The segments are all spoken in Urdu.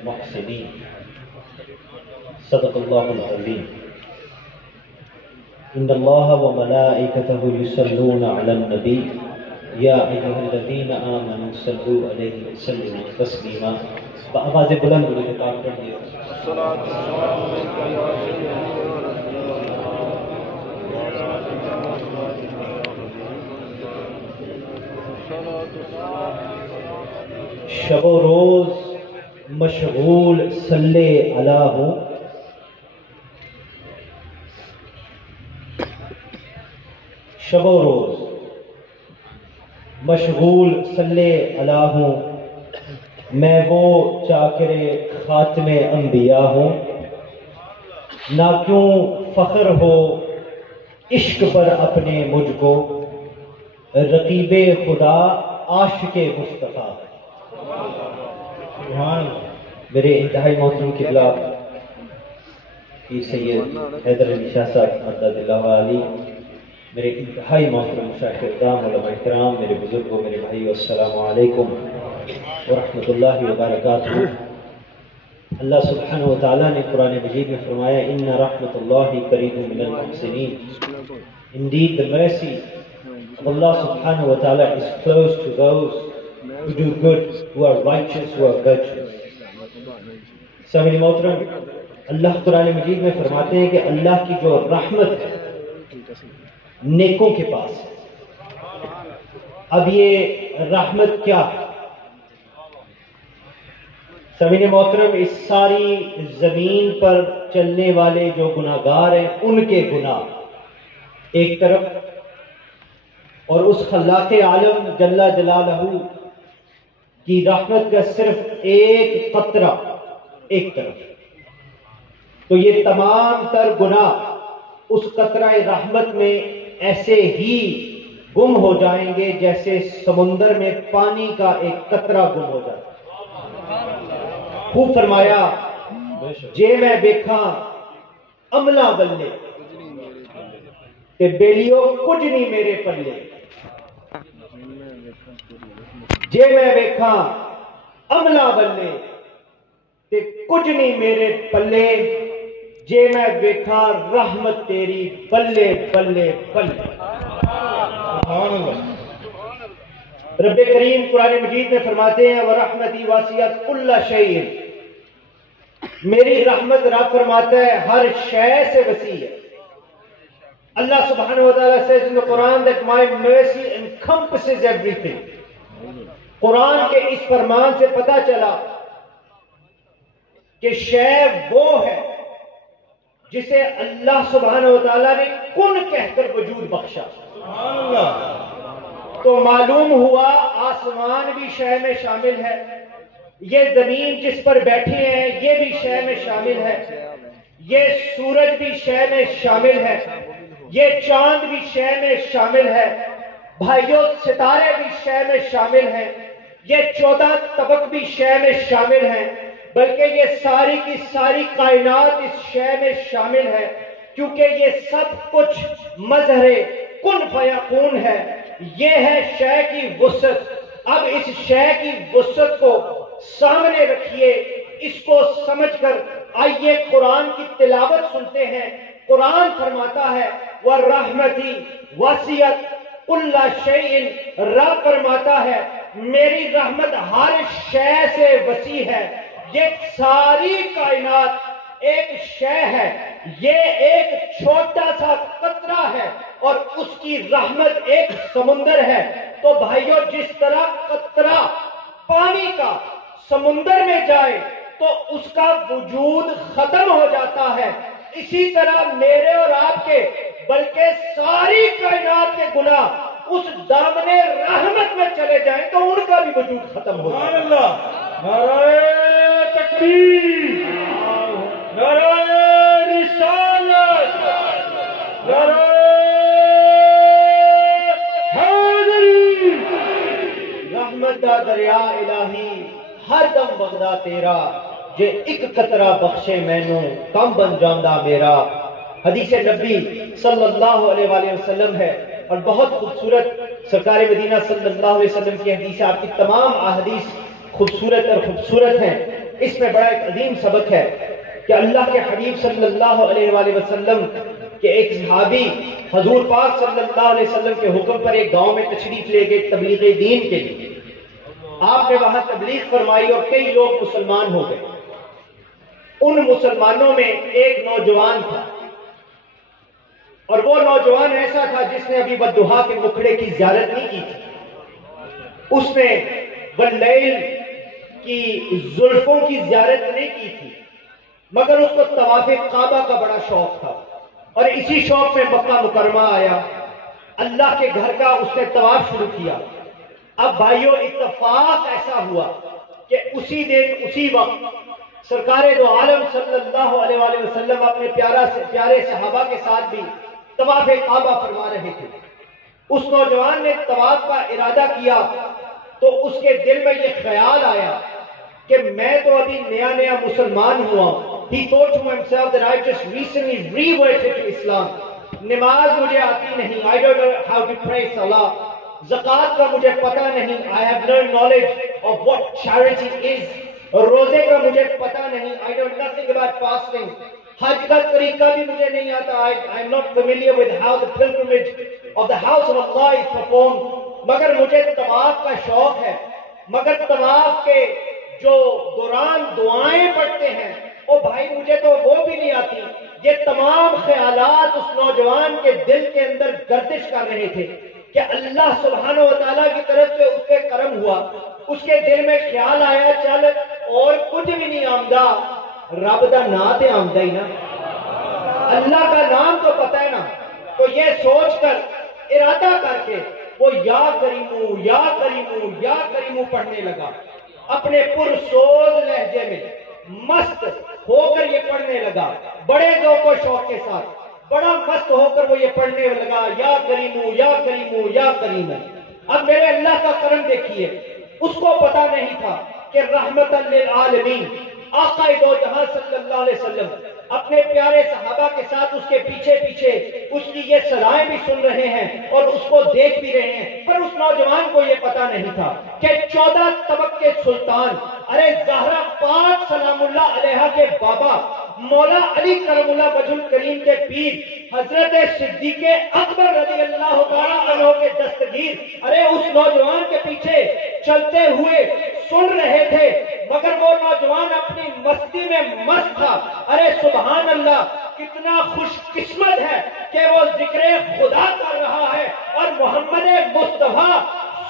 المحسنين صدق الله العظيم إن الله وملائكته يصلون على النبي يا أيها الذين آمنوا صلوا عليه وسلموا تسليما بآواز بلند لکتاب پڑھیے شب و روز مشغول صلی علی ہوں شب و روز مشغول صلی علی ہوں میں وہ چاکر خاتم انبیاء ہوں نہ کیوں فخر ہو عشق پر اپنے مجھ کو رقیب خدا عاشق مصطفیٰ میرے انتہائی محترم قبلہ کی سید حیدر علی شاہ صاحب مدد اللہ علی میرے انتہائی محترم مشائخ اقدام علماء کرام میرے بزرگوں میرے بھائی السلام علیکم ورحمۃ اللہ وبرکاتہ اللہ سبحانہ وتعالیٰ نے قرآن مجید میں فرمایا ان رحمت اللہ قریب من المحسنین Indeed the mercy of Allah subhanahu wa ta'ala is close to those who do good, who are righteous, who are virtuous. سامعین محترم اللہ قرآن مجید میں فرماتے ہیں کہ اللہ کی جو رحمت ہے نیکوں کے پاس ہے. اب یہ رحمت کیا ہے؟ سامعین محترم اس ساری زمین پر چلنے والے جو گناہگار ہیں ان کے گناہ ایک طرف اور اس خلاق عالم جل جلالہ کی رحمت کا صرف ایک قطرہ ایک طرف، تو یہ تمام تر گناہ اس قطرہ رحمت میں ایسے ہی گم ہو جائیں گے جیسے سمندر میں پانی کا ایک قطرہ گم ہو جاتا ہے. خوب فرمایا جے میں دیکھا عملہ بلے تے بیلیو کچھ نہیں میرے پلے. جے میں دیکھا عملہ بلے تے کچھ نہیں میرے پلے جے میں دیکھا رحمت تیری بلے بلے بلے. رب کریم قرآن مجید میں فرماتے ہیں وَرَحْمَتِي وَاسِعَتْ كُلَّ شَيْءٍ میری رحمت رب فرماتا ہے ہر شے سے وسیع ہے. Allah subhanahu wa ta'ala says in the Quran that my mercy encompasses everything. قرآن کے اس فرمان سے پتہ چلا کہ شے وہ ہے جسے اللہ سبحانہ و تعالیٰ نے کن کہہ کر وجود بخشا. تو معلوم ہوا آسمان بھی شے میں شامل ہے، یہ زمین جس پر بیٹھے ہیں یہ بھی شے میں شامل ہے، یہ سورج بھی شے میں شامل ہے، یہ چاند بھی شے میں شامل ہے، بھائیوں ستارے بھی شے میں شامل ہیں، یہ 14 طبق بھی شے میں شامل ہیں، بلکہ یہ ساری کی ساری کائنات اس شے میں شامل ہے کیونکہ یہ سب کچھ مظہر کن فیکون ہے. یہ ہے شے کی وسعت. اب اس شے کی وسعت کو سامنے رکھیے، اس کو سمجھ کر آئیے قرآن کی تلاوت سنتے ہیں. قرآن فرماتا ہے وَالرَّحْمَتِ وَاسِعَتْ كُلَّ شَيْءٍ رب فرماتا ہے میری رحمت ہر شے سے وسیع ہے. یہ ساری کائنات ایک شے ہے، یہ ایک چھوٹا سا قطرہ ہے اور اس کی رحمت ایک سمندر ہے. تو بھائیوں جس طرح قطرہ پانی کا سمندر میں جائے تو اس کا وجود ختم ہو جاتا ہے، اسی طرح میرے اور آپ کے بلکہ ساری کائنات کے گناہ اس دامن رحمت میں چلے جائیں تو ان کا بھی وجود ختم ہو جائے. سبحان اللہ. نعرہ تکبیر، نعرہ رسالت، نعرہ حیدری. رحمت دا دریا الہی ہر دم بغدا تیرا جے ایک قطرہ بخشے مینوں کم بن جاندا میرا. حدیث نبی صلی اللہ علیہ وآلہ وسلم ہے اور بہت خوبصورت سرکار مدینہ صلی اللہ علیہ وسلم کی حدیث. آپ کی تمام احادیث خوبصورت اور خوبصورت ہیں. اس میں بڑا ایک عظیم سبق ہے کہ اللہ کے حبیب صلی اللہ علیہ وآلہ وسلم کہ ایک صحابی حضور پاک صلی اللہ علیہ وسلم کے حکم پر ایک گاؤں میں تشریف لے گئے تبلیغ دین کے لیے. آپ نے وہاں تبلیغ فرمائی اور کئی لوگ مسلمان ہو گئے. ان مسلمانوں میں ایک نوجوان تھا اور وہ نوجوان ایسا تھا جس نے ابھی بدوہا کے مکھڑے کی زیارت نہیں کی تھی. اس نے واللیل کی زلفوں کی زیارت نہیں کی تھی، مگر اس کو طواف کعبہ کا بڑا شوق تھا اور اسی شوق میں مکہ مکرمہ آیا. اللہ کے گھر کا اس نے طواف شروع کیا. اب بھائیوں اتفاق ایسا ہوا کہ اسی دن اسی وقت سرکار دو عالم صلی اللہ علیہ وآلہ وسلم اپنے پیارے صحابہ کے ساتھ بھی طواف کعبہ فرما رہے تھے. اس نوجوان نے طواف کا ارادہ کیا تو اس کے دل میں یہ خیال آیا کہ میں تو ابھی نیا نیا مسلمان ہوا. He thought to himself that I just recently reverted to Islam. نماز مجھے آتی نہیں. I don't know how to pray salah. زکات کا مجھے پتہ نہیں. I have no knowledge of what charity is. روزے کا مجھے پتہ نہیں. I know nothing about fasting. حج کا طریقہ بھی مجھے نہیں آتا. I am not familiar with how the pilgrimage of the house of Allah is performed. مگر مجھے طواف کا شوق ہے. مگر طواف کے جو دوران دعائیں پڑھتے ہیں او بھائی مجھے تو وہ بھی نہیں آتی. یہ تمام خیالات اس نوجوان کے دل کے اندر گردش کر رہے تھے کہ اللہ سبحانہ و تعالیٰ کی طرف سے اس پہ کرم ہوا. اس کے دل میں خیال آیا چل اور کچھ بھی نہیں آمدہ رب دا نام تے آمدہ ہی نا, اللہ کا نام تو پتہ ہے نا. تو یہ سوچ کر ارادہ کر کے وہ یا کریمو یا کریمو یا کریمو پڑھنے لگا. اپنے پرسوز لہجے میں مست ہو کر یہ پڑھنے لگا, بڑے ذوق و شوق کے ساتھ بڑا مست ہو کر وہ یہ پڑھنے لگا یا کریمو یا کریمو یا کریمو. اب میرے اللہ کا کرم دیکھیے, اس کو پتا نہیں تھا کہ رحمت للعالمین آقا دو جہاں صلی اللہ علیہ وسلم اپنے پیارے صحابہ کے ساتھ اس کے پیچھے پیچھے اس کی یہ صدائیں بھی سن رہے ہیں اور اس کو دیکھ بھی رہے ہیں. پر اس نوجوان کو یہ پتا نہیں تھا کہ 14 طبق کے سلطان ارے زہرا پاک سلام اللہ علیہا کے بابا مولا علی کرم اللہ وجہ الکریم کے پیر حضرت صدیق اکبر رضی اللہ تعالیٰ عنہ کے دستگیر ارے اس نوجوان کے پیچھے چلتے ہوئے سن رہے تھے. مگر وہ نوجوان اپنی مستی میں مست تھا. ارے سبحان اللہ, کتنا خوش قسمت ہے کہ وہ ذکر خدا کر رہا ہے اور محمد مصطفیٰ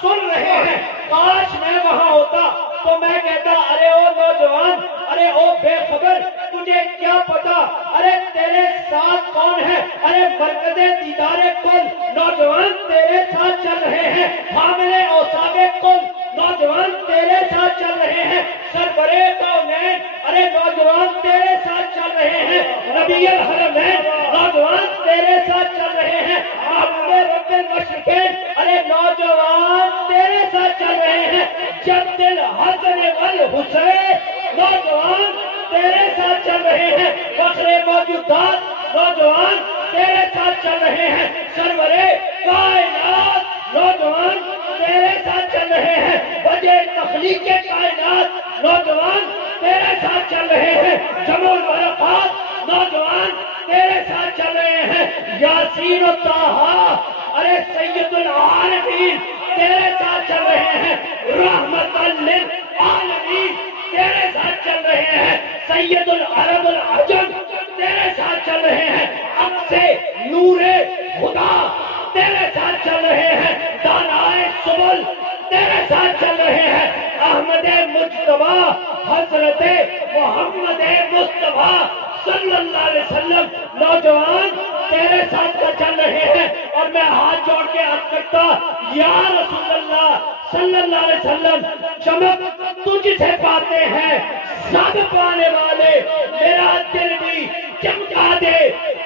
سن رہے ہیں. کاش میں وہاں ہوتا تو میں کہتا ارے او نوجوان, ارے او بے خبر, تجھے کیا پتا ارے تیرے ساتھ کون ہے. ارے مرکز دیدار کل نوجوان تیرے ساتھ چل رہے ہیں. حامل اوصاف کل نوجوان تیرے ساتھ چل رہے ہیں. سربرے کونین ارے نوجوان تیرے ساتھ چل رہے ہیں. نبی الحرمین نوجوان تیرے ساتھ چل رہے ہیں. محمد رب المشرقین ارے نوجوان تیرے ساتھ چل رہے ہیں. جد الحسن والحسین نوجوان تیرے ساتھ چل رہے ہیں. فخر موجودات نوجوان تیرے ساتھ چل رہے ہیں. سرورے کائنات نوجوان تیرے ساتھ چل رہے ہیں. وجہ تخلیق کائنات نوجوان تیرے ساتھ چل رہے ہیں. جمع الورقات نوجوان تیرے ساتھ چل رہے ہیں. یاسین و طٰہٰ ارے سید العالمین تیرے ساتھ چل رہے ہیں. رحمت للعالمین تیرے ساتھ چل رہے ہیں. سید العرب العجم تیرے ساتھ چل رہے ہیں. اکسے نور خدا تیرے ساتھ چل رہے ہیں. دانائے سبل تیرے ساتھ چل رہے ہیں. احمد مجتبیٰ حضرت محمد مصطفیٰ صلی اللہ علیہ وسلم نوجوان تیرے ساتھ کا چل رہے ہیں. اور میں ہاتھ جوڑ کے عرض کرتا یا رسول اللہ صلی اللہ علیہ وسلم, چمک تجھ سے پاتے ہیں سب پانے والے. میرا دل بھی چمکا دے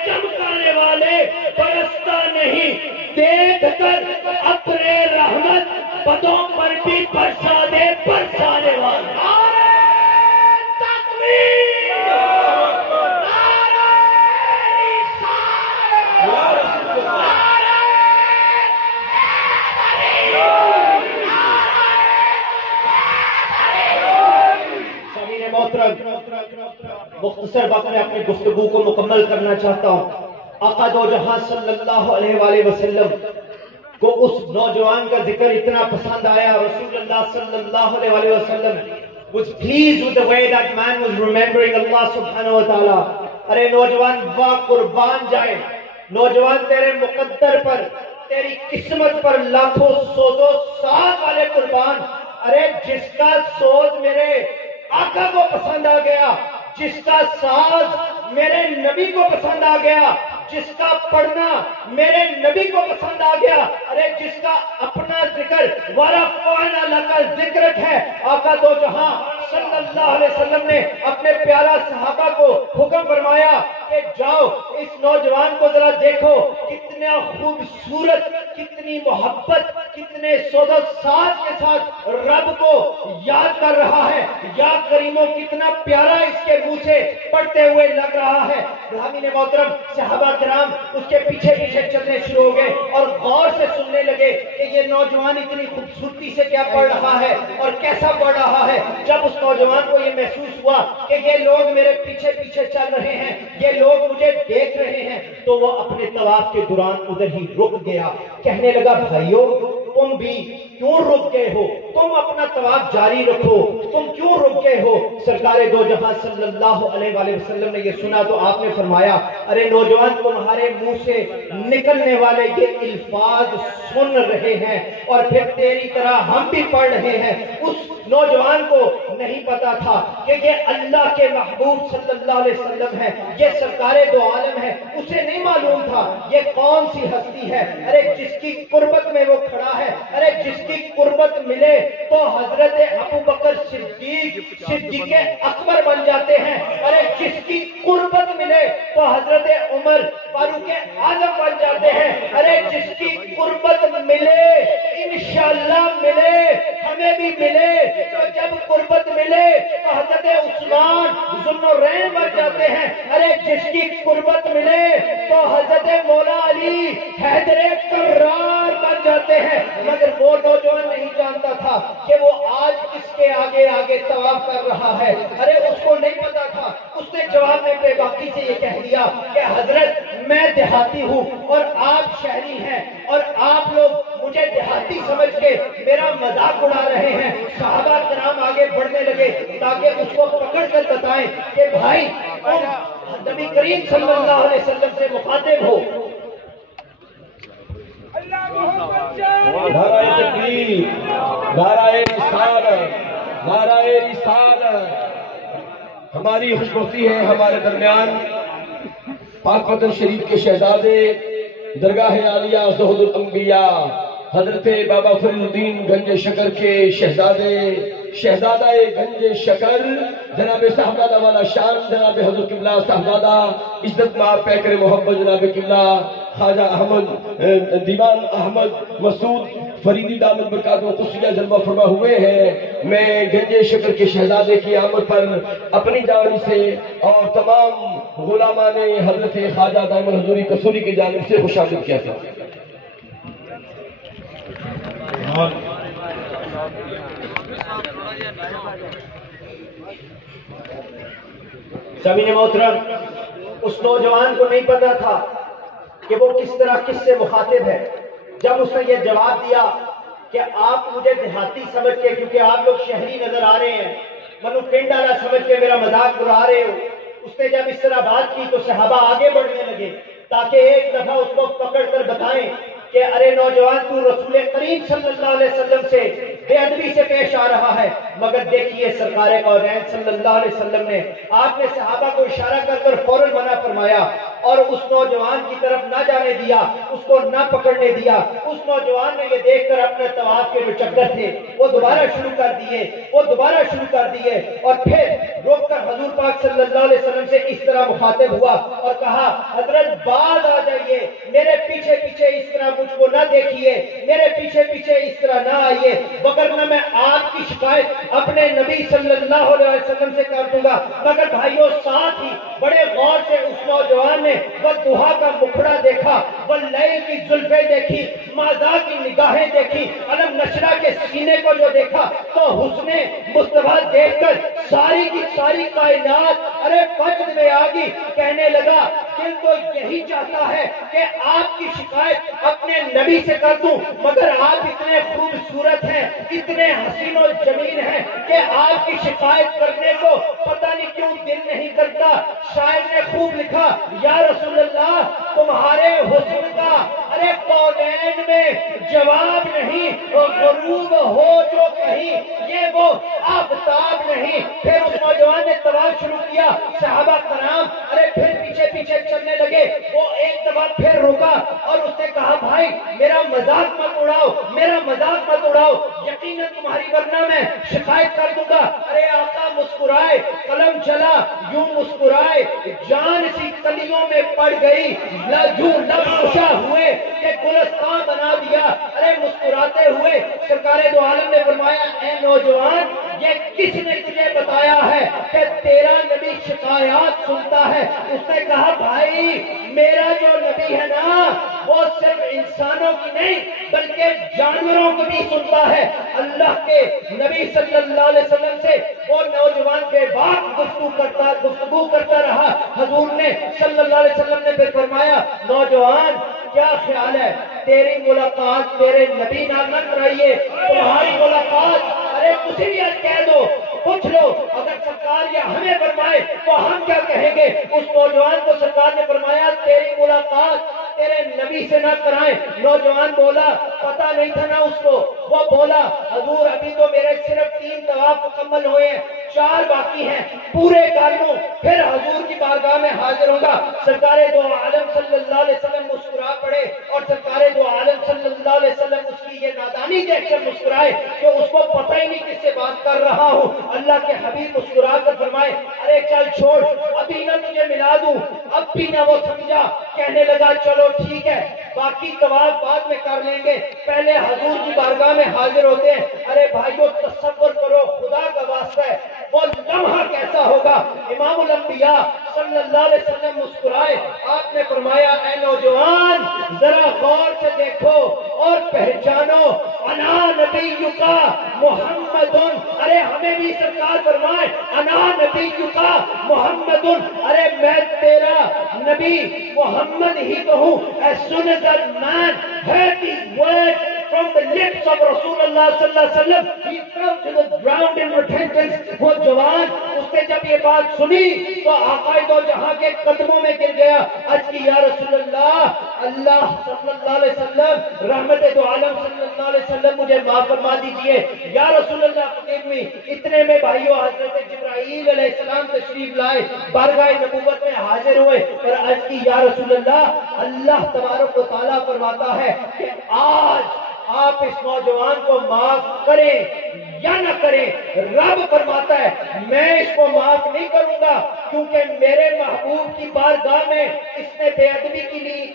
چمکانے والے. برستا نہیں دیکھ کر اپنے رحمت بدوں پر بھی برسا دے برسانے والے. مختصر وقت میں اپنی گفتگو کو مکمل کرنا چاہتا ہوں۔ آقا دو جہاں صلی اللہ علیہ وآلہ وسلم کو اس نوجوان کا ذکر اتنا پسند آیا، رسول اللہ صلی اللہ علیہ وآلہ وسلم was pleased with the way that man was remembering Allah subhanahu wa ta'ala۔ ارے نوجوان واہ قربان جائے، نوجوان تیرے مقدر پر، تیری قسمت پر لاکھوں سوز و ساز والے قربان۔ ارے جس کا سوز میرے آقا کو پسند آ گیا، جس کا ساز میرے نبی کو پسند آ گیا، جس کا پڑھنا میرے نبی کو پسند آ گیا، ارے جس کا اپنا ذکر وَرَفَعْنَا لَكَ ذِكْرَكَ ہے، آقا دو جہاں صلی اللہ علیہ وسلم نے اپنے پیارا صحابہ کو حکم فرمایا کہ جاؤ اس نوجوان کو ذرا دیکھو، کتنا خوبصورت، کتنی محبت، کتنے سود و ساز کے ساتھ رب کو یاد کر رہا ہے، یا کریموں کتنا پیارا اس کے منہ سے پڑھتے ہوئے لگ رہا ہے۔ حامین محترم، صحابہ کرام اس کے پیچھے پیچھے چلنے شروع ہو گئے اور غور سے سننے لگے کہ یہ نوجوان اتنی خوبصورتی سے کیا پڑھ رہا ہے اور کیسا پڑھ رہا ہے۔ جب اس نوجوان کو یہ محسوس ہوا کہ یہ لوگ میرے پیچھے پیچھے چل رہے ہیں، یہ لوگ مجھے دیکھ رہے ہیں، تو وہ اپنے طواف کے دوران ادھر ہی رک گیا، کہنے لگا بھائیو تم بھی کیوں رک گئے ہو؟ تم اپنا طواف جاری رکھو، تم کیوں رک گئے ہو؟ سرکار دو جہاں صلی اللہ علیہ وآلہ وسلم نے یہ سنا تو آپ نے فرمایا ارے نوجوان تمہارے منہ سے نکلنے والے یہ الفاظ سن رہے ہیں اور پھر تیری طرح ہم بھی پڑھ رہے ہیں۔ اس نوجوان کو نہیں پتا تھا کہ یہ اللہ کے محبوب صلی اللہ علیہ وسلم ہے، یہ سرکار دو عالم ہے، اسے نہیں معلوم تھا یہ کون سی ہستی ہے۔ ارے جس کی قربت میں وہ کھڑا ہے، ارے جس کی قربت ملے تو حضرت ابو بکر صدیق اکبر بن جاتے ہیں، ارے جس کی قربت ملے تو حضرت عمر فاروق اعظم بن جاتے ہیں، ارے جس کی قربت ملے انشاءاللہ ملے، ہمیں بھی ملے تو جب قربت ملے تو حضرت عثمان ذوالنورین بن جاتے ہیں، ارے جس کی قربت ملے تو حضرت مولا علی حیدر کرار بن جاتے ہیں۔ مگر وہ نوجوان نہیں جانتا تھا کہ وہ آج کس کے آگے آگے طواف کر رہا ہے، ارے اس کو نہیں پتا تھا۔ اس نے جواب میں بے باکی سے یہ کہہ دیا کہ حضرت میں دیہاتی ہوں اور آپ شہری ہیں اور آپ لوگ مجھے دیہاتی سمجھ کے میرا مذاق اڑا رہے ہیں۔ صحابہ کرام آگے بڑھنے لگے تاکہ اس کو پکڑ کر بتائیں کہ بھائی تم نبی کریم صلی اللہ علیہ وسلم سے مخاطب ہو۔ نعرہ تکبیر، نعرہ رسالت، نعرہ رسالت۔ ہماری خوش بختی ہے ہمارے درمیان پاک وطن شریف کے شہزادے، درگاہ عالیہ زہد الانبیاء حضرت بابا فرید الدین گنج شکر کے شہزادے، شہزادہ گنج شکر جناب صاحبزادہ والا شان جناب حضرت قبلہ صاحبزادہ عزت مار پیکر محمد جناب قبلہ خواجہ احمد دیوان احمد مسعود فریدی دامت برکات و قصیہ جلوہ فرما ہوئے ہیں۔ میں گنج شکر کے شہزادے کی آمد پر اپنی جانب سے اور تمام غلامان حضرت خواجہ دائم الحضوری قصوری کی جانب سے خوش آمدید کیا تھا۔ سامعین محترم، اس نوجوان کو نہیں پتا تھا کہ وہ کس طرح کس سے مخاطب ہے۔ جب اس نے یہ جواب دیا کہ آپ مجھے دیہاتی سمجھ کے، کیونکہ آپ لوگ شہری نظر آ رہے ہیں، منو پنڈ والا سمجھ کے میرا مذاق اڑا رہے ہو، اس نے جب اس طرح بات کی تو صحابہ آگے بڑھنے لگے تاکہ ایک دفعہ اس کو پکڑ کر بتائیں کہ ارے نوجوان تو رسول کریم صلی اللہ علیہ وسلم سے بے ادبی سے پیش آ رہا ہے۔ مگر دیکھیے سرکار کونین صلی اللہ علیہ وسلم نے آپ نے صحابہ کو اشارہ کر کر فوراً منع فرمایا اور اس نوجوان کی طرف نہ جانے دیا، اس کو نہ پکڑنے دیا۔ اس نوجوان نے یہ دیکھ کر اپنے طواف کے جو چکر تھے وہ دوبارہ شروع کر دیے اور پھر روک کر حضور پاک صلی اللہ علیہ وسلم سے اس طرح مخاطب ہوا اور کہا حضرت بعد آ جائیے، میرے پیچھے پیچھے اس طرح مجھ کو نہ دیکھیے، میرے پیچھے پیچھے اس طرح نہ آئیے، وگرنہ میں آپ کی شکایت اپنے نبی صلی اللہ علیہ وسلم سے کر دوں گا۔ مگر بھائیوں ساتھ ہی بڑے غور سے اس نوجوان نے وہ دہا کا مکھڑا دیکھا، وہ لیل کی زلفیں دیکھی، ماذا کی نگاہیں دیکھی، علم نشرہ کے سینے کو جو دیکھا تو حسن مصطفیٰ دیکھ کر ساری کی ساری کائنات ارے وجد میں آ گئی۔ کہنے لگا دل تو یہی چاہتا ہے کہ آپ کی شکایت اپنے نبی سے کر دوں، مگر آپ اتنے خوبصورت ہیں، اتنے حسین و جمیل ہیں کہ آپ کی شکایت کرنے کو پتہ نہیں کیوں دل نہیں کرتا۔ شاعر نے خوب لکھا، یا رسول اللہ تمہارے حسن کا ارے کونین میں جواب نہیں، غروب ہو جو کہیں یہ وہ آفتاب نہیں۔ پھر اس نوجوان نے طواف شروع کیا، صحابہ کرام ارے پھر پیچھے پیچھے چلنے لگے۔ وہ ایک دفعہ پھر رکا اور اس نے کہا بھائی میرا مذاق مت اڑاؤ، میرا مذاق مت اڑاؤ، یقیناً تمہاری ورنہ میں شکایت کر دوں گا۔ ارے آقا مسکرائے، قلم چلا، یوں مسکرائے جان سی کلیوں میں پڑ گئی، یوں لب خوشا ہوئے کہ گلستان بنا دیا۔ ارے مسکراتے ہوئے سرکار دو عالم نے فرمایا اے نوجوان یہ کس نے تجھے بتایا ہے کہ تیرا نبی شکایات سنتا ہے؟ اس نے کہا بھائی میرا جو نبی ہے نا وہ صرف انسانوں کی نہیں بلکہ جانوروں کو بھی سنتا ہے۔ اللہ کے نبی صلی اللہ علیہ وسلم سے وہ نوجوان بے باک گفتگو کرتا رہا۔ حضور نے صلی اللہ علیہ وسلم نے پھر فرمایا نوجوان کیا خیال ہے تیری ملاقات تیرے نبی نال نہ کرائیے، تمہاری ملاقات ارے کسی بھی کہہ دو، پوچھ لو، اگر سرکار یا ہمیں فرمائے تو ہم کیا کہیں گے؟ اس نوجوان کو سرکار نے فرمایا تیری ملاقات تیرے نبی سے نہ کرائیں۔ نوجوان بولا پتا نہیں تھا نا اس کو، وہ بولا حضور ابھی تو میرے صرف 3 طواف مکمل ہوئے ہیں، 4 باقی ہیں، پورے کر لوں پھر حضور کی بارگاہ میں حاضر ہوں گا۔ سرکار دو عالم صلی اللہ علیہ وسلم مسکرا پڑے اور سرکار دو عالم صلی اللہ علیہ وسلم اس کی یہ نادانی دیکھ کر مسکرائے کہ اس کو پتہ ہی نہیں کس سے بات کر رہا ہوں۔ اللہ کے حبیب مسکرا کر فرمائے ارے چل چھوڑ ابھی نہ تجھے ملا دوں، اب بھی نہ وہ سمجھا۔ کہنے لگا چلو ٹھیک ہے باقی طواف بعد میں کر لیں گے، پہلے حضور کی بارگاہ میں حاضر ہوتے ہیں۔ ارے بھائیو تصور کرو خدا کا واسطہ ہے وہ لمحہ کیسا ہوگا۔ امام الانبیاء صلی اللہ علیہ وسلم مسکرائے، آپ نے فرمایا اے نوجوان ذرا غور سے دیکھو اور پہچانو انا نبیکا محمد، ارے ہمیں بھی سرکار فرمائے انا نبیکا محمد، ارے میں تیرا نبی محمد ہی تو ہوں۔ As soon as that man heard these words from the lips of Rasulullah sallallahu alaihi wasallam, he fell to the ground in repentance۔ وہ جوان اس نے جب یہ بات سنی تو آقا دو جہاں کے قدموں میں گر گیا، عرض کی یا رسول اللہ، اللہ صلی اللہ علیہ وسلم رحمت دو عالم صلی اللہ علیہ وسلم مجھے معاف فرما دیجئے، یا رسول اللہ forgive me۔ اتنے میں بھائیو حضرت جبرائیل علیہ السلام تشریف لائے، بارگاہ نبوت میں حاضر ہوئے اور عرض کی یا رسول اللہ، اللہ تبارک و تعالیٰ فرماتا ہے کہ آج آپ اس نوجوان کو معاف کریں یا نہ کریں، رب فرماتا ہے میں اس کو معاف نہیں کروں گا کیونکہ میرے محبوب کی بارگاہ میں اس نے بے ادبی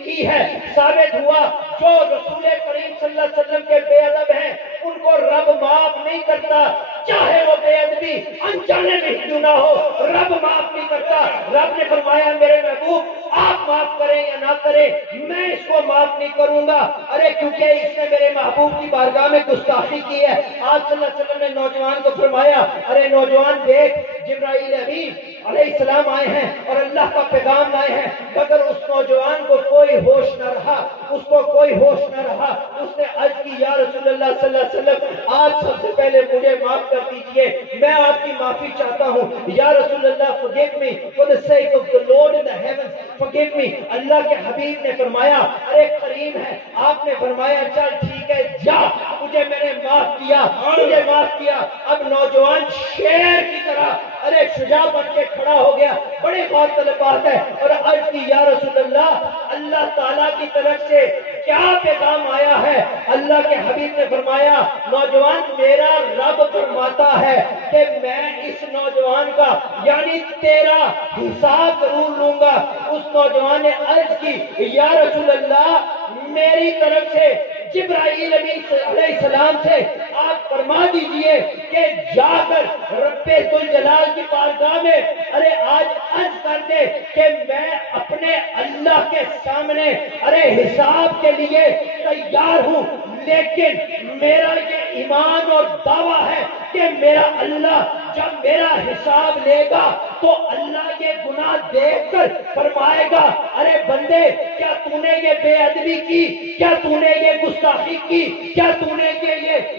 کی ہے۔ ثابت ہوا جو رسول کریم صلی اللہ علیہ وسلم کے بے ادب ہیں ان کو رب معاف نہیں کرتا، چاہے وہ بے ادبی انجانے میں کیوں نہ ہو، رب معاف نہیں کرتا۔ رب نے فرمایا میرے محبوب آپ معاف کریں یا نہ کریں میں اس کو معاف نہیں کروں گا، ارے کیونکہ اس نے میرے محبوب کی بارگاہ میں گستاخی کی ہے۔ آپ صلی اللہ علیہ وسلم نے نوجوان کو فرمایا ارے نوجوان دیکھ جبرائیل امین علیہ السلام آئے ہیں اور اللہ کا پیغام لائے ہیں، مگر اس نوجوان کو کوئی ہوش نہ رہا، اس کو کوئی ہوش نہ رہا۔ اس نے عرض کی یا رسول اللہ صلی اللہ علیہ وسلم آج سب سے پہلے مجھے معاف کر دیجئے، میں آپ کی معافی چاہتا ہوں۔ یا رسول اللہ forgive me for the sake of the Lord in the heavens, forgive me۔ اللہ کے حبیب نے فرمایا ارے کریم ہے، آپ نے فرمایا چل ٹھیک ہے جا، مجھے میں نے معاف کیا، مجھے معاف کیا۔ اب نوجوان شیر کی طرح ارے شجاع بن کے کھڑا ہو گیا، بڑی بات طلب بات ہے، اور عرض کی یا رسول اللہ، اللہ تعالیٰ کی طرف سے کیا پیغام آیا ہے؟ اللہ کے حبیب نے فرمایا نوجوان میرا رب فرماتا ہے کہ میں اس نوجوان کا یعنی تیرا حساب ضرور لوں گا۔ اس نوجوان نے عرض کی یا رسول اللہ میری طرف سے جبرائیل علیہ السلام سے آپ فرما دیجئے کہ جا کر رب ذوالجلال کی بارگاہ میں ارے آج عرض کر دے کہ میں اپنے اللہ کے سامنے ارے حساب کے لیے تیار ہوں، لیکن میرا یہ ایمان اور دعویٰ ہے کہ میرا اللہ جب میرا حساب لے گا تو اللہ یہ گناہ دیکھ کر فرمائے گا ارے بندے کیا تو نے یہ بے ادبی کی، کیا تو نے یہ گستاخی کی، کیا تو نے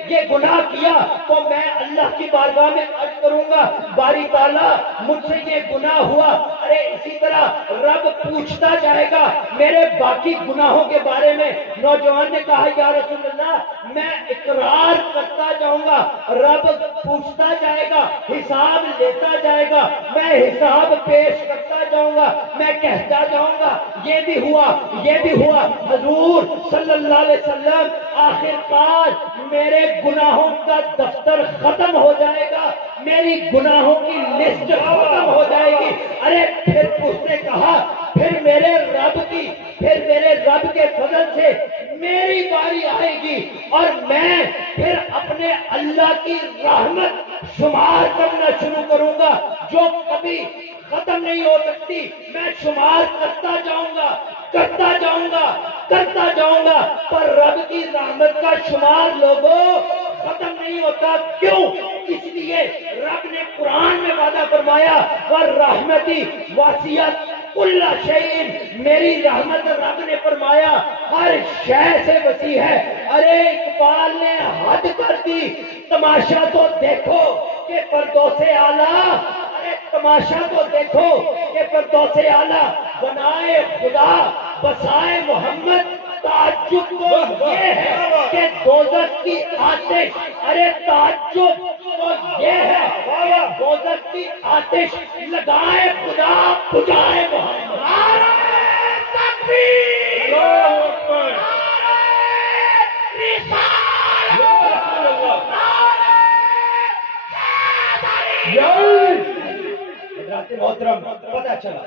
یہ گناہ کیا؟ تو میں اللہ کی بارگاہ میں عرض کروں گا باری تعالیٰ مجھ سے یہ گناہ ہوا۔ ارے اسی طرح رب پوچھتا جائے گا میرے باقی گناہوں کے بارے میں۔ نوجوان نے کہا یا رسول اللہ میں اقرار کرتا جاؤں گا، رب پوچھتا جائے گا، حساب لیتا جائے گا، میں حساب پیش کرتا جاؤں گا، میں کہتا جاؤں گا یہ بھی ہوا یہ بھی ہوا۔ حضور صلی اللہ علیہ وسلم آخر کار میرے گناہوں کا دفتر ختم ہو جائے گا، میری گناہوں کی لسٹ ختم ہو جائے گی۔ ارے پھر اس نے کہا پھر میرے رب کے فضل سے میری باری آئے گی اور میں پھر اپنے اللہ کی رحمت شمار کرنا شروع کروں گا جو کبھی ختم نہیں ہو سکتی۔ میں شمار کرتا جاؤں گا پر رب کی رحمت کا شمار لوگوں ختم نہیں ہوتا۔ کیوں؟ اس لیے رب نے قرآن میں وعدہ فرمایا وَالرَّحْمَتِ وَاسِعَتْ کُلَّ شَيْءٍ، میری رحمت رب نے فرمایا ہر شے سے وسیع ہے۔ ارے اقبال نے حد کر دی، تماشا تو دیکھو کہ فردوس اعلیٰ، ارے تماشا تو دیکھو کہ فردوس اعلیٰ بنائے خدا بسائے محمد۔ تعجب تو یہ ہے کہ دوزخ کی آتش، ارے تعجب تو یہ ہے کہ دوزخ کی آتش لگائے خدا بجائے محمد۔ نعرہ تکبیر، اللہ اکبر، نعرہ رسالت، حضرات محترم پتہ چلا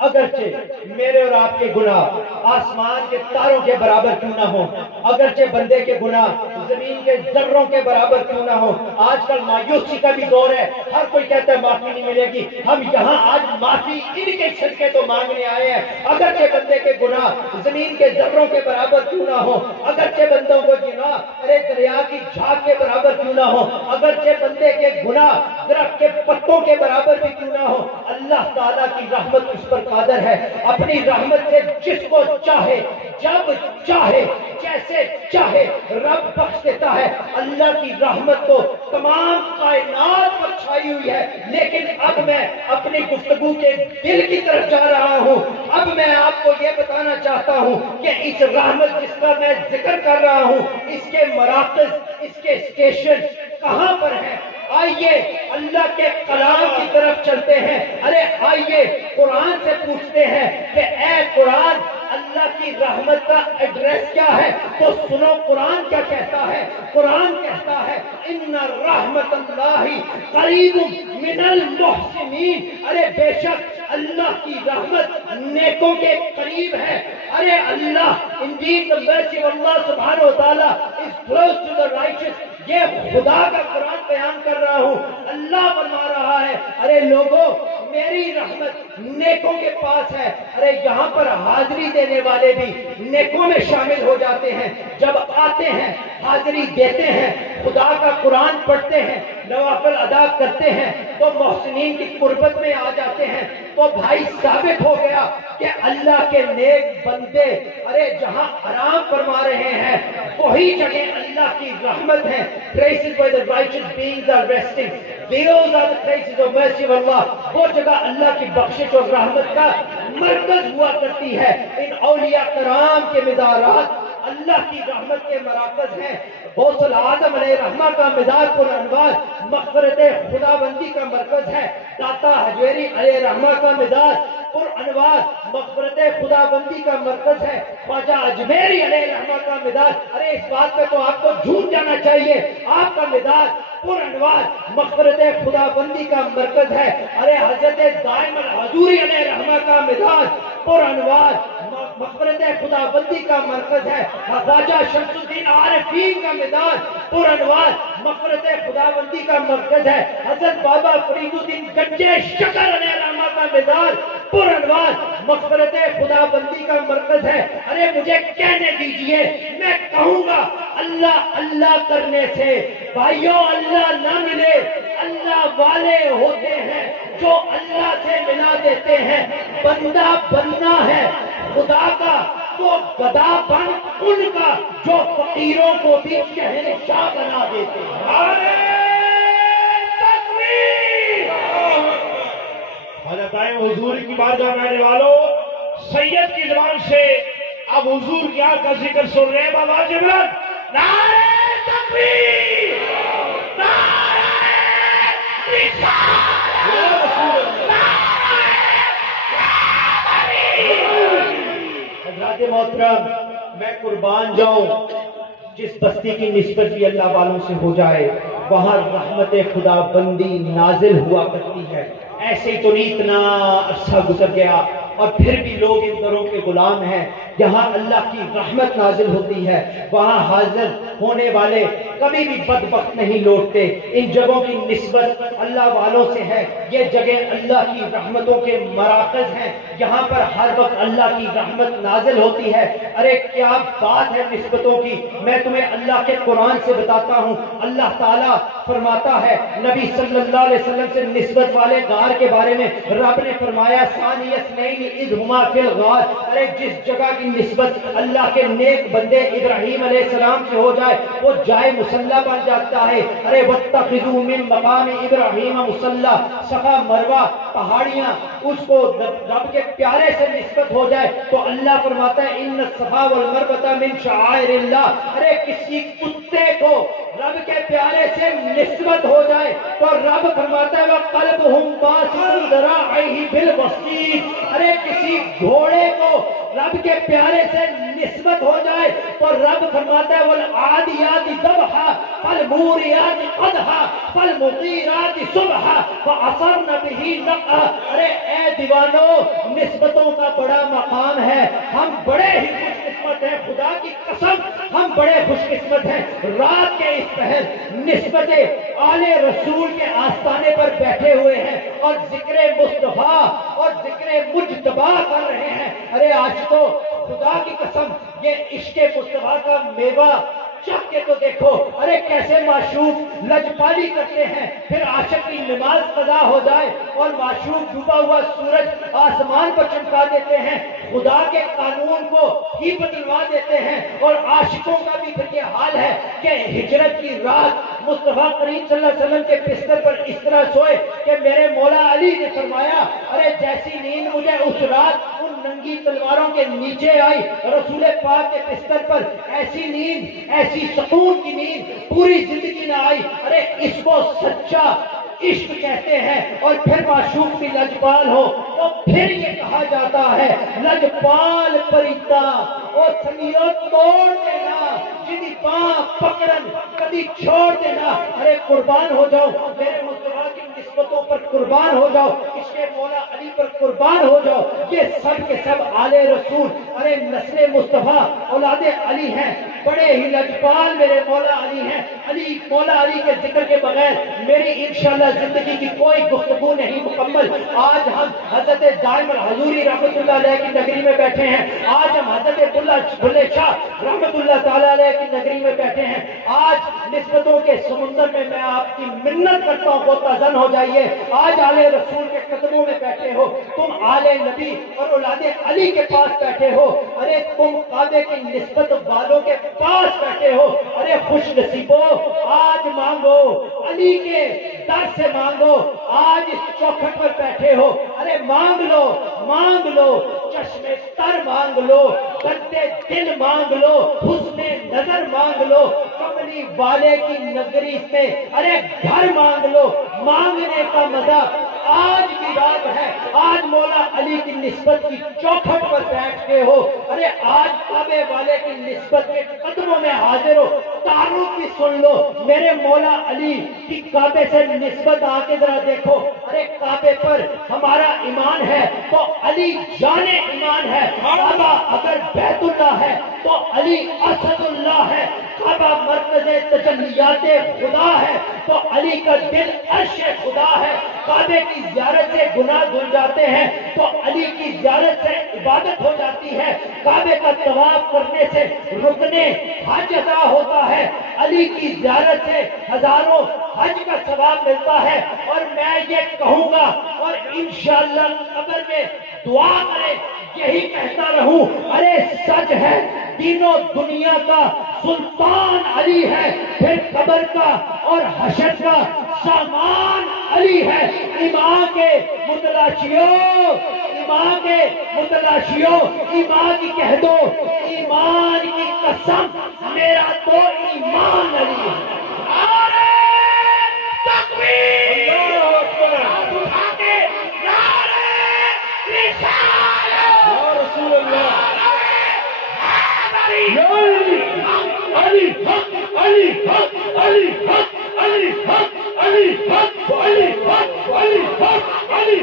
اگرچہ میرے اور آپ کے گناہ آسمان کے تاروں کے برابر کیوں نہ ہوں، اگرچہ بندے کے گناہ زمین کے ذروں کے برابر کیوں نہ ہوں۔ آج کل مایوسی کا بھی دور ہے، ہر کوئی کہتا ہے معافی نہیں ملے گی، ہم یہاں آج معافی ان کے صدقے تو مانگنے آئے ہیں۔ اگرچہ بندے کے گناہ زمین کے ذروں کے برابر کیوں نہ ہوں، اگرچہ بندوں کو گناہ ارے دریا کی جھاگ کے برابر کیوں نہ ہو، اگرچہ بندے کے گناہ درخت کے پتوں کے برابر بھی کیوں نہ ہو، اللہ تعالیٰ کی رحمت اس پر قادر ہے، اپنی رحمت سے جس کو چاہے جب چاہے جیسے چاہے رب بخش دیتا ہے۔ اللہ کی رحمت تو تمام کائنات پر چھائی ہوئی ہے، لیکن اب میں اپنی گفتگو کے دل کی طرف جا رہا ہوں۔ اب میں آپ کو یہ بتانا چاہتا ہوں کہ اس رحمت جس کا میں ذکر کر رہا ہوں اس کے مراکز، اس کے اسٹیشن کہاں پر ہیں؟ آئیے اللہ کے کلام کی طرف چلتے ہیں۔ ارے آئیے قرآن سے پوچھتے ہیں کہ اے قرآن اللہ کی رحمت کا ایڈریس کیا ہے؟ تو سنو قرآن کیا کہتا ہے۔ قرآن کہتا ہے ان رحمت اللہ قریب من المحسنین، ارے بے شک اللہ کی رحمت نیکوں کے قریب ہے۔ ارے اللہ indeed the mercy of Allah subhanahu wa ta'ala is close to the righteous، یہ خدا کا قرآن بیان کر رہا ہوں۔ اللہ فرما رہا ہے ارے لوگوں میری رحمت نیکوں کے پاس ہے۔ ارے یہاں پر حاضری دینے والے بھی نیکوں میں شامل ہو جاتے ہیں، جب آتے ہیں حاضری دیتے ہیں، خدا کا قرآن پڑھتے ہیں، نوافل ادا کرتے ہیں تو محسنین کی قربت میں آ جاتے ہیں۔ تو بھائی ثابت ہو گیا کہ اللہ کے نیک بندے ارے جہاں آرام فرما رہے ہیں وہی جگہ اللہ کی رحمت ہے۔ Places where the righteous beings are resting, those are the places of mercy of Allah۔ وہ جگہ اللہ کی بخشش اور رحمت کا مرکز ہوا کرتی ہے۔ ان اولیاء کرام کے مزارات اللہ کی رحمت کے مراکز ہیں۔ غوث العظم علیہ رحمہ کا مزار پر انوار مغفرت خدا بندی کا مرکز ہے۔ داتا حجویری علیہ رحمہ کا مزار پر انوار مغفرت خدابندی کا مرکز ہے خواجہ اجمیری علیہ الرحمہ کا مداد۔ ارے اس بات پہ تو آپ کو جھوم جانا چاہیے، آپ کا مداد پر انوار مغفرت خدابندی کا مرکز ہے۔ ارے حضرت دائم الحضوری علیہ الرحمہ کا مداد پر انوار مغفرت خدابندی کا مرکز ہے۔ خواجہ شمس الدین عارفین کا مداد پر انوار مغفرت خدابندی کا مرکز ہے۔ حضرت بابا فرید الدین گنجے شکر علیہ الرحمہ کا مداد پر انوار مغفرت خدابندی کا مرکز ہے۔ ارے مجھے کہنے دیجئے، میں کہوں گا اللہ اللہ کرنے سے بھائیوں اللہ نہ ملے، اللہ والے ہوتے ہیں جو اللہ سے ملا دیتے ہیں۔ بندہ بننا ہے خدا کا تو گدا بن ان کا جو فقیروں کو بھی شہنشاہ بنا دیتے ہیں۔ حضرت حضور کی بارگاہ میں آنے والوں، سید کی زبان سے اب حضور کی آل کا ذکر سن رہے ہیں۔ بابا جبران نعرہ تکبیر، نعرہ رسالت، حضرات محترم، میں قربان جاؤں جس بستی کی نسبت بھی اللہ والوں سے ہو جائے وہاں رحمت خدا بندی نازل ہوا کرتی ہے۔ ایسے ہی تو اتنا عرصہ گزر گیا اور پھر بھی لوگ ان دروں کے غلام ہیں۔ جہاں اللہ کی رحمت نازل ہوتی ہے وہاں حاضر ہونے والے کبھی بھی بدبخت نہیں لوٹتے۔ ان جگہوں کی نسبت اللہ والوں سے ہے۔ یہ جگہ اللہ کی رحمتوں کے مراکز ہیں، جہاں پر ہر وقت اللہ کی رحمت نازل ہوتی ہے۔ ارے کیا بات ہے نسبتوں کی، میں تمہیں اللہ کے قرآن سے بتاتا ہوں۔ اللہ تعالیٰ فرماتا ہے نبی صلی اللہ علیہ وسلم سے نسبت والے غار کے بارے میں، رب نے فرمایا ثانی اثنین اذ ہما فی الغار۔ ارے جس جگہ کی نسبت اللہ کے نیک بندے ابراہیم علیہ السلام سے ہو جائے وہ جائے مصلی بن جاتا ہے۔ ارے واتخذوا من مقام ابراہیم مصلی، صفا مروہ پہاڑیاں اس کو رب کے پیارے سے نسبت ہو جائے تو اللہ فرماتا ہے ان الصفا والمروہ من شعائر اللہ۔ ارے کسی کتے کو رب کے پیارے سے نسبت ہو جائے تو رب فرماتا ہے وقلبہم باسط ذراعیہ بالوسیط۔ ارے کسی گھوڑے کو رب کے پیارے سے نسبت ہو جائے تو رب فرماتا ہے والعادیات ضبحا فالموریات قدحا فالمغیرات صبحا فعصرن بہ نقعا۔ ارے اے دیوانو، نسبتوں کا بڑا مقام ہے، ہم بڑے ہی خوش قسمت ہیں، خدا کی قسم ہم بڑے خوش قسمت ہیں۔ رات کے اس پہر نسبت آل رسول کے آستانے پر بیٹھے ہوئے ہیں اور ذکر مصطفیٰ اور ذکر مجتبیٰ کر رہے ہیں۔ ارے آج تو خدا کی قسم یہ عشق مصطفیٰ کا میوہ چکھ کے تو دیکھو، ارے کیسے معشوق لجپالی کرتے ہیں۔ پھر عاشق کی نماز قضا ہو جائے اور معشوق ڈوبا ہوا سورج آسمان پر چمکا دیتے ہیں، خدا کے قانون کو ہی بدلوا دیتے ہیں۔ اور عاشقوں کا بھی پھر یہ حال ہے کہ ہجرت کی رات مصطفیٰ کریم صلی اللہ علیہ وسلم کے بستر پر اس طرح سوئے کہ میرے مولا علی نے فرمایا ارے جیسی نیند مجھے اس رات ان ننگی تلواروں کے نیچے آئی رسول پاک کے بستر پر ایسی نیند، ایسی سکون کی نیند پوری زندگی نہ آئی۔ ارے اس کو سچا عشق کہتے ہیں۔ اور پھر معشوق بھی لجپال ہو تو پھر یہ کہا جاتا ہے لجپال پریتا اور سنگیو توڑ دینا جنی پاں پکڑن کبھی چھوڑ دینا۔ ارے قربان ہو جاؤ میرے مصطفیٰ کی نسبتوں پر، قربان ہو جاؤ اس کے مولا علی پر، قربان ہو جاؤ۔ یہ سب کے سب آل رسول، ارے نسل مصطفیٰ اولاد علی ہیں، بڑے ہی لجپال میرے مولا علی ہیں۔ علی مولا علی کے ذکر کے بغیر میری انشاءاللہ زندگی کی کوئی گفتگو نہیں مکمل۔ آج ہم حضرت دائم الحضوری رحمت اللہ علیہ کی نگری میں بیٹھے ہیں، آج ہم حضرت بلے شاہ رحمت اللہ تعالیٰ علیہ کی نگری میں بیٹھے ہیں۔ آج نسبتوں کے سمندر میں میں آپ کی منت کرتا ہوں غوطہ-زن ہو جائیے۔ آج آل رسول کے قدموں میں بیٹھے ہو، تم آل نبی اور اولاد علی کے پاس بیٹھے ہو، ارے تم کعبے کی نسبت والوں کے پاس بیٹھے ہو۔ ارے خوش نصیبو آج مانگو، علی کے در سے مانگو، آج اس چوکھٹ پر بیٹھے ہو، ارے مانگ لو، مانگ لو، چشم تر مانگ لو، درد دل مانگ لو، حسن نظر مانگ لو، کملی والے کی نگری سے ارے گھر مانگ لو۔ مانگنے کا مزہ آج کی بات ہے، آج مولا علی علی کی نسبت کی چوکھٹ پر بیٹھ کے ہو، ارے آج کعبے والے کی نسبت کے قدموں میں حاضر ہو، تعارف بھی سن لو، میرے مولا علی کی کعبے سے نسبت آ کے ذرا دیکھو، ارے کعبے پر ہمارا ایمان ہے تو علی جان ایمان ہے، کعبہ اگر بیت اللہ ہے تو علی اسد اللہ ہے، کعبہ مرکز تجلیات خدا ہے تو علی کا دل عرش خدا ہے، کعبے کی زیارت سے گناہ دھل جاتے ہیں تو علی کی زیارت سے عبادت ہو جاتی ہے، کعبے کا طواف کرنے سے رکن حج ادا ہوتا ہے، علی کی زیارت سے ہزاروں حج کا ثواب ملتا ہے، اور میں یہ کہوں گا اور انشاءاللہ قبر میں دعا کرے یہی کہتا رہوں، ارے سچ ہے دین و دنیا کا سلطان علی ہے، پھر قبر کا اور حشر کا سامان علی ہے، ایمان کے متلاشیوں ایمان کی کہہ دو، ایمان کی قسم میرا تو ایمان علی ہے۔ علی